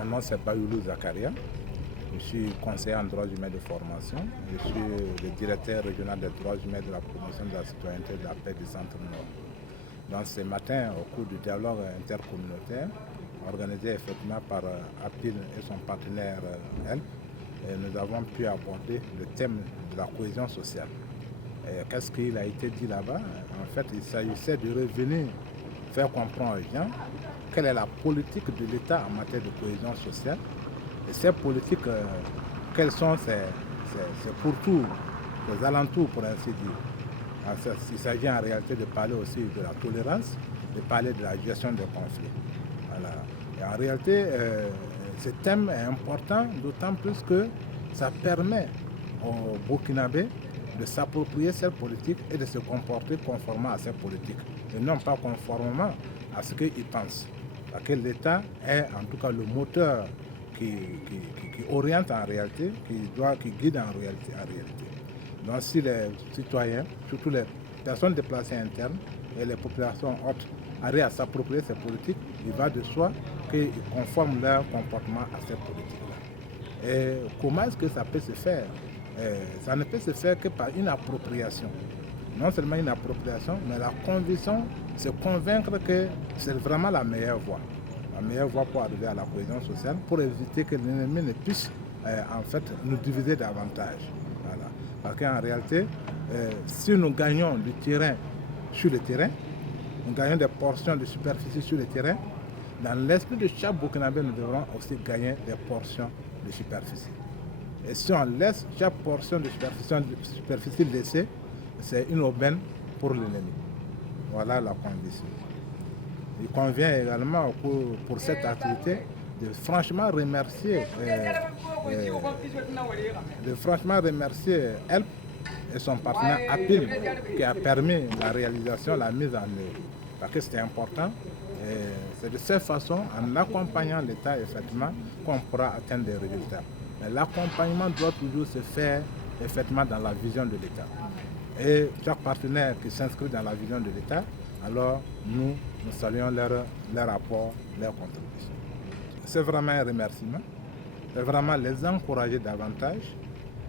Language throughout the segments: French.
Mon nom c'est Bayoulou Zakaria. Je suis conseiller en droits humains de formation. Je suis le directeur régional des droits humains de la promotion de la citoyenneté et de la paix du Centre-Nord. Donc ce matin, au cours du dialogue intercommunautaire, organisé effectivement par APIL et son partenaire HELP, nous avons pu aborder le thème de la cohésion sociale. Qu'est-ce qu'il a été dit là-bas? En fait, il s'agissait de revenir faire comprendre aux gens quelle est la politique de l'État en matière de cohésion sociale. Et ces politiques, quels sont ces pourtours, ces alentours pour ainsi dire. Il s'agit en réalité de parler aussi de la tolérance, de parler de la gestion des conflits. Voilà. Et en réalité, ce thème est important, d'autant plus que ça permet aux Burkinabés de s'approprier cette politique et de se comporter conformément à cette politique, et non pas conformément à ce qu'ils pensent. Parce que l'État est en tout cas le moteur qui oriente en réalité, qui guide en réalité. Donc si les citoyens, surtout les personnes déplacées internes et les populations hautes, arrivent à s'approprier ces politiques, il va de soi qu'ils conforment leur comportement à cette politique-là. Et comment est-ce que ça peut se faire? Ça ne peut se faire que par une appropriation. Non seulement une appropriation, mais la conviction, se convaincre que c'est vraiment la meilleure voie. La meilleure voie pour arriver à la cohésion sociale, pour éviter que l'ennemi ne puisse en fait nous diviser davantage. Voilà. Parce qu'en réalité, si nous gagnons du terrain sur le terrain, nous gagnons des portions de superficie sur le terrain, dans l'esprit de chaque Burkinabé, nous devrons aussi gagner des portions de superficie. Et si on laisse chaque portion de superficie laissée, c'est une aubaine pour l'ennemi. Voilà la condition. Il convient également pour cette activité de franchement remercier HELP et son partenaire APIL qui a permis la réalisation, la mise en œuvre. Parce que c'était important. Et c'est de cette façon, en accompagnant l'État, effectivement, qu'on pourra atteindre des résultats. Mais l'accompagnement doit toujours se faire effectivement dans la vision de l'État. Et chaque partenaire qui s'inscrit dans la vision de l'État, alors nous saluons leur apport, leur contribution. C'est vraiment un remerciement, c'est vraiment les encourager davantage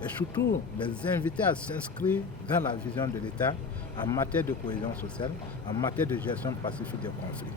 et surtout les inviter à s'inscrire dans la vision de l'État en matière de cohésion sociale, en matière de gestion pacifique des conflits.